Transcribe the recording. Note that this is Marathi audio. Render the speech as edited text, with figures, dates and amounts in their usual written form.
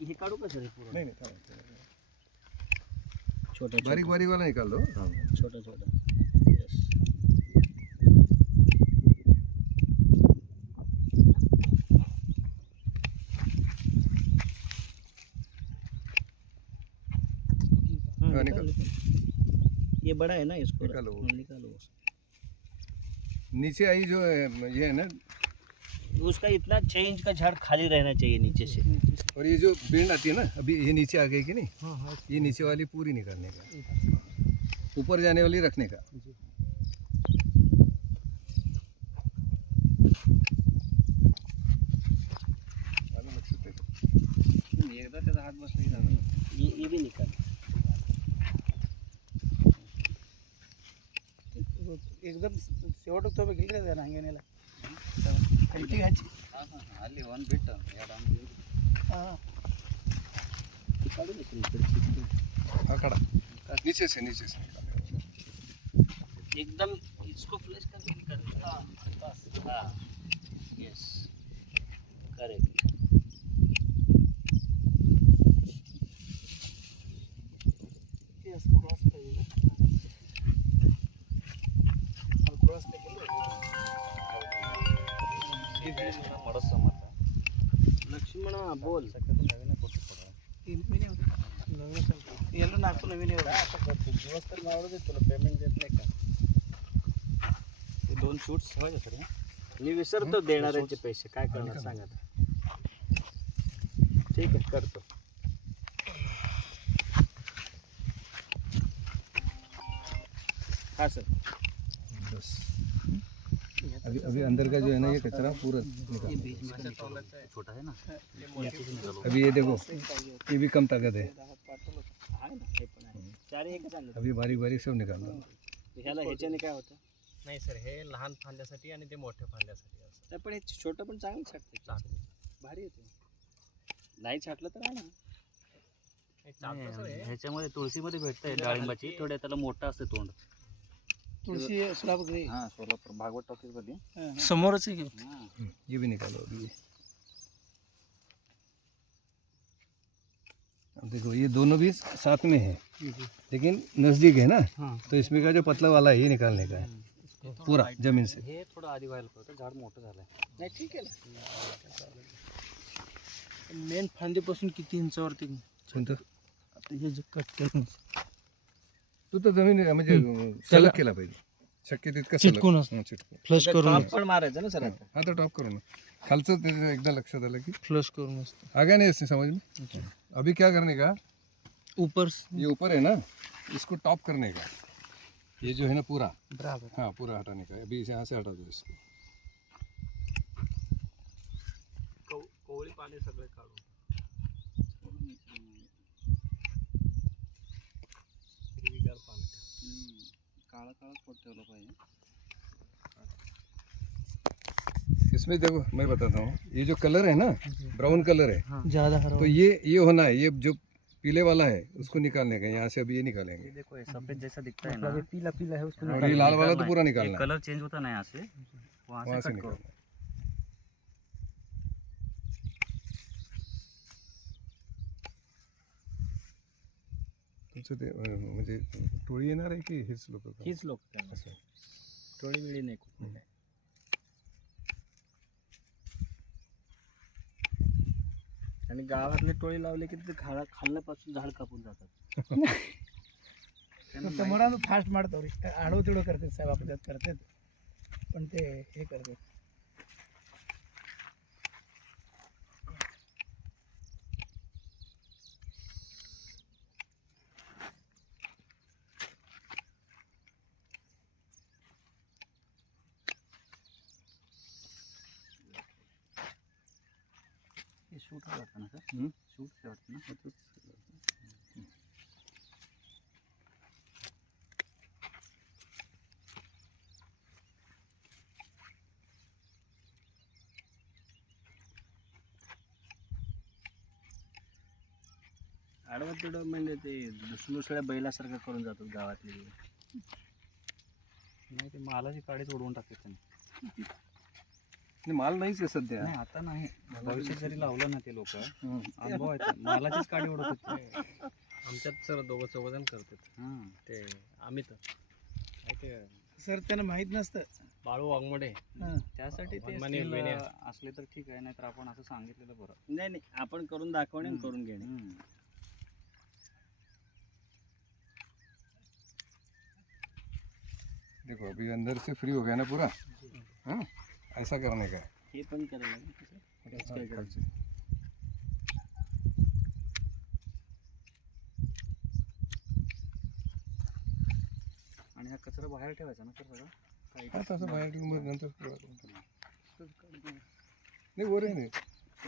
हे काढू का सर पूर्ण? नहीं नहीं छोटा बारीक बारीक वाला निकाल दो। छोटा छोटा यस हाँ, निकालो। ये बड़ा है ना, इसको निकालो। निकालो। नीचे आई जो है, ये है ना, उसका इतना 6 इंच का झाड़ खाली रहना चाहिए नीचे से। और ये जो बेंड आती है ना, अभी ये नीचे आ गई कि नहीं? हाँ, ये नीचे वाली पूरी निकालने का, ऊपर जाने वाली रखने का। एकदा त्याचा हात बसला की झालं। ये भी निकाल। एकदम शेवट होतो बघितलं त्या नांगेनेला हलकी घ्यायची ಅಲ್ಲಿ ಒಂದು ಬಿಟ್ಟು हां काढू दे इकडे। हाँ खड़ा, नीचे से निकाल। एकदम इसको फ्लश करके निकाल। हाँ बस हाँ यस करेक्ट। यस क्रॉस पाहिजे ना, क्रॉस ಮಾಡಸ ಮತ್ತ ಲಕ್ಷ್ಮಣ ಬೋಲ್ ನವೀನ ಕೊಟ್ಟು ಕೊಡ नवीन ಎಲ್ಲೂ ನಾಲ್ಕು नवीन दिवस तर मावळू दे तुला पेमेंट देत नाही का? हे 2 शूट्स ठेवायचे सर। मी विसरतो देणाऱ्यांचे पैसे, काय करणार सांगा आता। ठीक आहे करतो। हाँ सर बस अभी अंदर का जो है ना, ये कचरा पूरा निकाल। छोटा है ना, अभी ये देखो, ये भी कम ताकत है, अभी बारीक बारीक सब निकाल दो। ह्याला ह्याच्याने काय होतं? नाही सर, हे लहान फांद्यासाठी आणि ते मोठ्या फांद्यासाठी असतं. नाही पण हे छोटं पण चांगलं छाटते, भारी येते। नाही छाटलं तर आहे ना, ह्याच्यामध्ये तुळशीमध्ये भेटतंय डाळिंबाची, थोडे त्याला मोठं असतं तोंड। तुळशी सोलापूर हां सोलापूर भागवत टॉकीज मध्ये समोरच आहे की ये भी निकालो अभी। अब देखो ये दोनों भी साथ में है, लेकिन नज़दीक है ना, तो इसमें का जो पतला वाला है ये निकालने का है पूरा जमीन से। हे थोडं आधी व्हायला पाहिजे, झाड मोठं झालंय। नाही ठीक आहे ना। मेन फांदीपासून किती इंचावरती कोणतं? आता हे जे कट केलं तू तर जमीन म्हणजे सलग केला पाहिजे, शक्य तितका सलग। चिटकूनच. चिटकून। फ्लश करून टॉप पण मारायचं ना सर आता। आता टॉप करो ना, खालचं त्याचं एकदा लक्षात आलं की फ्लश करून आ गया नहीं इससे समझ में। अभी क्या करने का, ऊपर ये ऊपर है ना, इसको टॉप करने का, ये जो है ना पूरा, बराबर हाँ पूरा हटाने का। अभी यहाँ से हटा दो इसको। कोवळी पाने सगळे काढून हिरवीगार पानं काळा काळा पोट ठेवलं पाहिजे। इसमें देखो मैं बताता हूँ, ये जो कलर है ना, ब्राउन कलर है, ज्यादा हरा तो ये होना है, ये जो पीले वाला है उसको निकालने का। यहाँ से अभी ये निकालेंगे, ये देखो ये सफेद जैसा दिखता है ना, ये पीला पीला है उसको और ये लाल वाला तो पूरा निकालना है, कलर चेंज होता ना यहाँ से, वहाँ वहाँ से से कट करो। निकालना है। तुमचं ते म्हणजे टोळी येणार आहे की हेच लोक? हीच लोक टोळी बिळी नाही कुठली नाही। आणि गावातले टोळी लावले की ते खाल्ल्यापासून झाड कापून जातात। समोर फास्ट ಮಾಡ್ತಾವ್ರಿ, ಆಡೋ ತಿಳೋ करतात साहेब, आपल्यात करतात पण ते हे करतात। हे शूट वाटतं ना सर, शूट वाटतं ना। आडवं तिडवं म्हणजे ते दुसऱ्या बैलासारखं करून जातात गावातले। नाही ते मालाची काडीच उडवून टाकतात त्यांनी। नाही, माल नाहीच आहे सध्या. नाही आता नाही, भविष्यात जरी लावलं ना ते लोक अनुभव आहेत, मालाचीच काडी उडत होती. आमच्यात सर दोघं चौघजण करतात हां ते आम्ही तर काय ते सर त्यांना माहित नसतं. बाळू वाघमोडे हां. त्यासाठी ते मनमानी skill, वेण्या. असले तर ठीक आहे, नाहीतर आपण असं सांगितलेलं बरं. नाही नाही, आपण करून दाखवणे आणि करून घेणे. देखो अभी अंदर से फ्री हो गया ना पूरा. हाँ, ऐसा करने का है. हे पण करायला लागेल कसं? त्याच काय करायचं? आणि हा कचरा बाहेर ठेवायचा ना सर सगळं काही हा, तसं बाहेर ठेवून मग नंतर नाही वर आहे नाही.